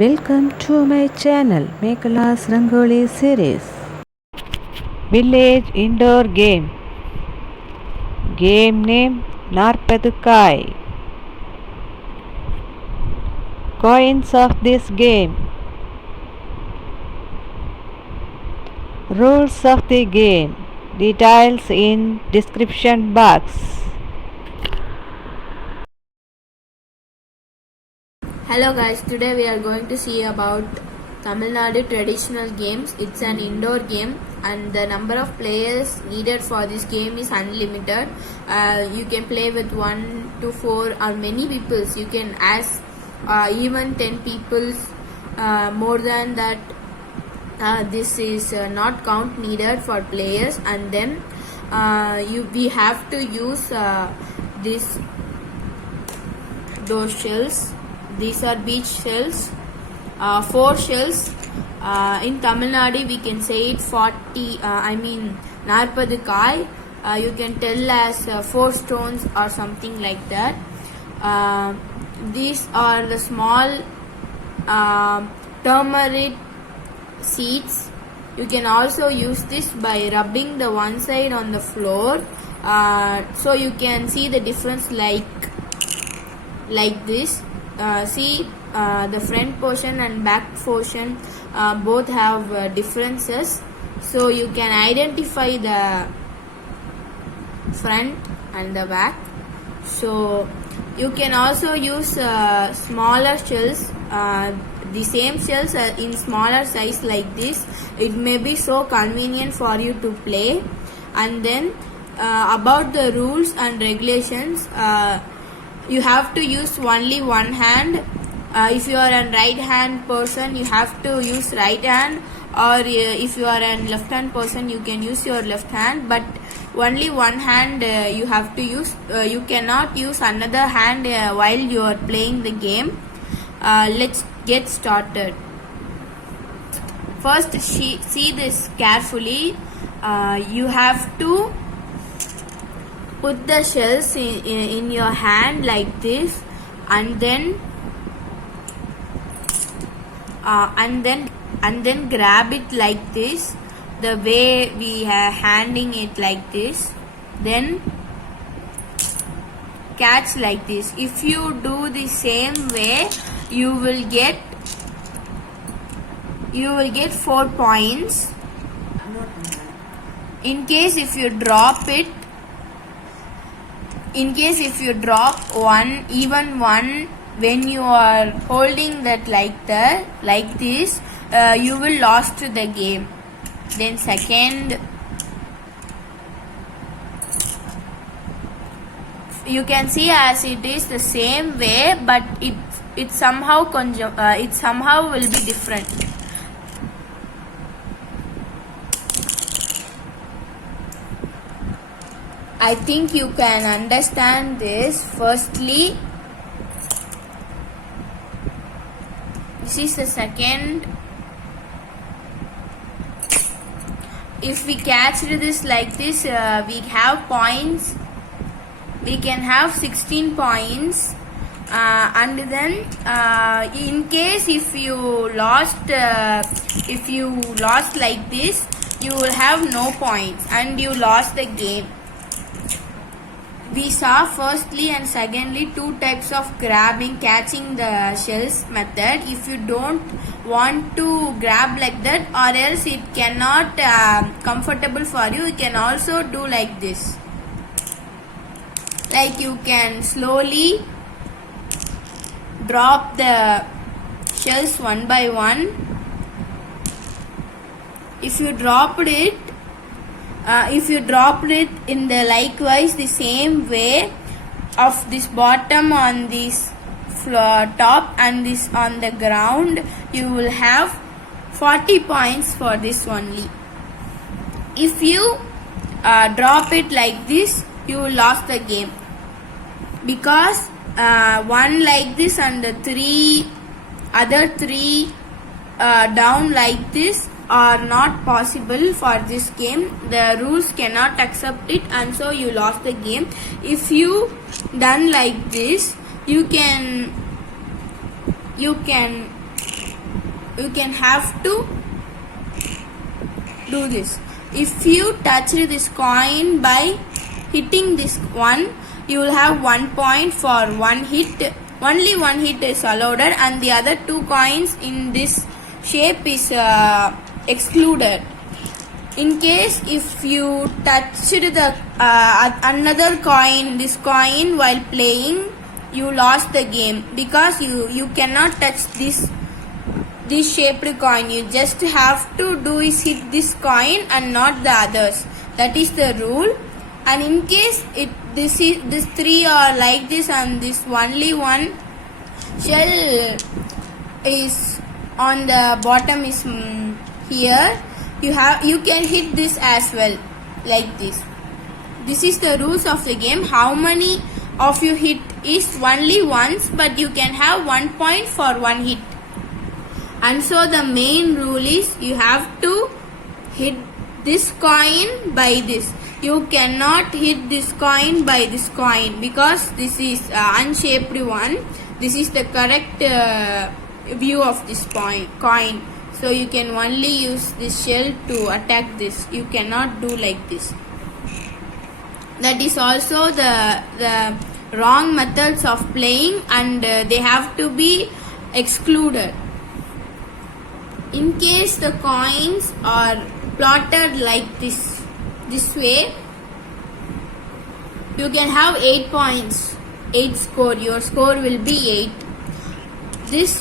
Welcome to my channel Mekala's Rangoli series. Village indoor game. Game name Narpadukai. Coins of this game. Rules of the game. Details in description box. Hello guys, today we are going to see about Tamil Nadu traditional games. It's an indoor game and the number of players needed for this game is unlimited. You can play with 1 to 4 or many peoples. You can ask even 10 peoples. More than that, this is not count needed for players. And then we have to use those shells. These are beach shells, 4 shells. In Tamil Nadu we can say it 40 kai. You can tell as 4 stones or something like that. These are the small turmeric seeds. You can also use this by rubbing the one side on the floor, so you can see the difference like this. See the front portion and back portion both have differences, so you can identify the front and the back. So you can also use smaller shells, the same shells in smaller size like this. It may be so convenient for you to play. And then about the rules and regulations, you have to use only one hand. If you are a right hand person, you have to use right hand, or if you are a left hand person, you can use your left hand, but only one hand you have to use. You cannot use another hand while you are playing the game. Let's get started. First, see this carefully. You have to put the shells in your hand like this, and then grab it like this, the way we are handing it like this, then catch like this. If you do the same way, you will get 4 points. In case if you drop one when you are holding that like this, you will lost the game. Then second, you can see as it is the same way, but it somehow will be different. I think you can understand this. Firstly, this is the second. If we catch this like this, we have points. We can have 16 points. And then in case if you lost like this, you will have no points and you lost the game. We saw firstly and secondly 2 types of catching the shells method. If you don't want to grab like that, or else it cannot comfortable for you, you can also do like this. Like you can slowly drop the shells one by one. If you dropped it in the likewise the same way of this bottom on this floor top and this on the ground, you will have 40 points for this only. If you drop it like this, you will lost the game, because one like this and the other three down like this are not possible for this game. The rules cannot accept it, and so you lost the game. If you done like this, you can you can have to do this. If you touch this coin by hitting this one, you will have 1 point for one hit. Only one hit is allowed, and the other 2 coins in this shape is excluded. In case if you touched the another coin, this coin, while playing, you lost the game, because you cannot touch this shaped coin. You just have to do is hit this coin and not the others. That is the rule. And in case this 3 are like this and this only one shell is on the bottom is here, you can hit this as well, like this. This is the rules of the game. How many of you hit is only once, but you can have 1 point for one hit. And so the main rule is you have to hit this coin by this. You cannot hit this coin by this coin, because this is unshaped one. This is the correct view of this coin. So you can only use this shell to attack this. You cannot do like this. That is also the wrong methods of playing, and they have to be excluded. In case the coins are plotted like this way, you can have 8 points, 8 score. Your score will be 8. This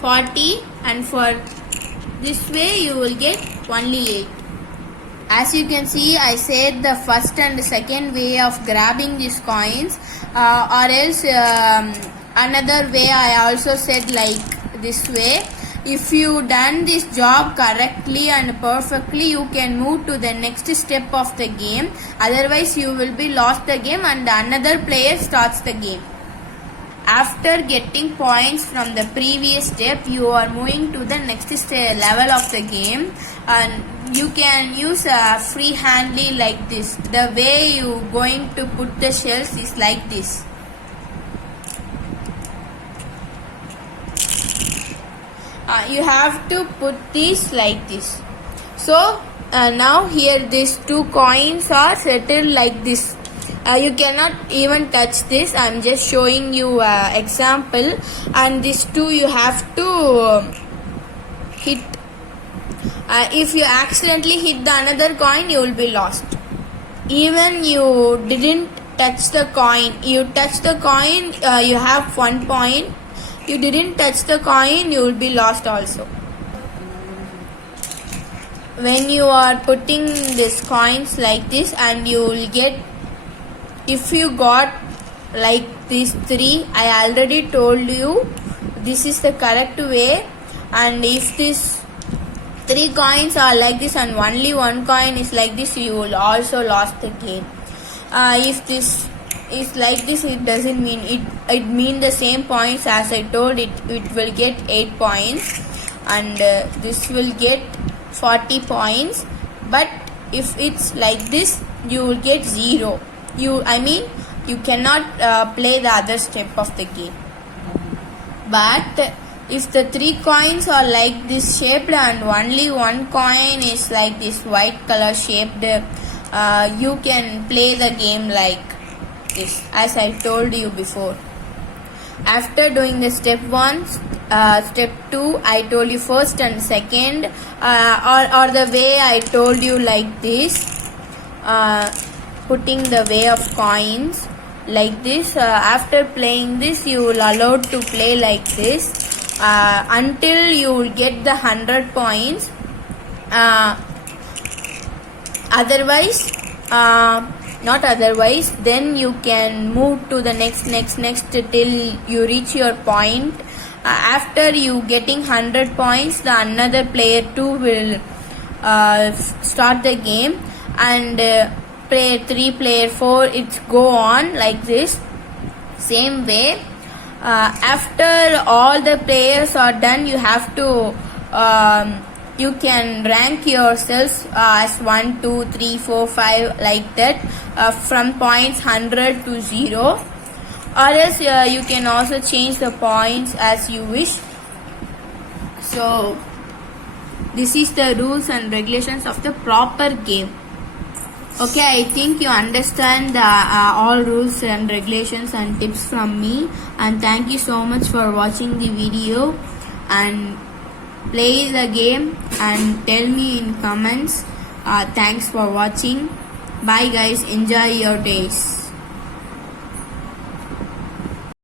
40, and for this way you will get only 8. As you can see, I said the first and second way of grabbing these coins, or else another way I also said like this way. If you done this job correctly and perfectly, you can move to the next step of the game. Otherwise, you will be lost the game and another player starts the game. After getting points from the previous step, you are moving to the next level of the game, and you can use free-handly like this. The way you going to put the shells is like this. You have to put these like this. So now here these 2 coins are settled like this. You cannot even touch this. I am just showing you example. And these 2 you have to hit. If you accidentally hit the another coin, you will be lost. Even you didn't touch the coin. You touch the coin, you have 1 point. You didn't touch the coin, you will be lost also. When you are putting these coins like this, and you will get, if you got like these 3, I already told you this is the correct way. And if these 3 coins are like this and only 1 coin is like this, you will also lost the game. If this is like this, it doesn't mean it mean the same points as I told. It will get 8 points, and this will get 40 points. But if it's like this, you will get 0. You cannot play the other step of the game. But if the 3 coins are like this shaped and only 1 coin is like this white color shaped, you can play the game like this, as I told you before. After doing the step 1, step 2, I told you first and second, or the way I told you like this, putting the way of coins like this. After playing this, you will allowed to play like this until you will get the 100 points. Not otherwise, then you can move to the next till you reach your point. After you getting 100 points, the another player too will start the game, and player 3, player 4, it's go on like this, same way. After all the players are done, you have to you can rank yourselves as 1, 2, 3, 4, 5 like that, from points 100 to 0, or else you can also change the points as you wish. So this is the rules and regulations of the proper game. Okay, I think you understand all rules and regulations and tips from me, and thank you so much for watching the video, and play the game and tell me in comments. Thanks for watching. Bye guys, enjoy your days.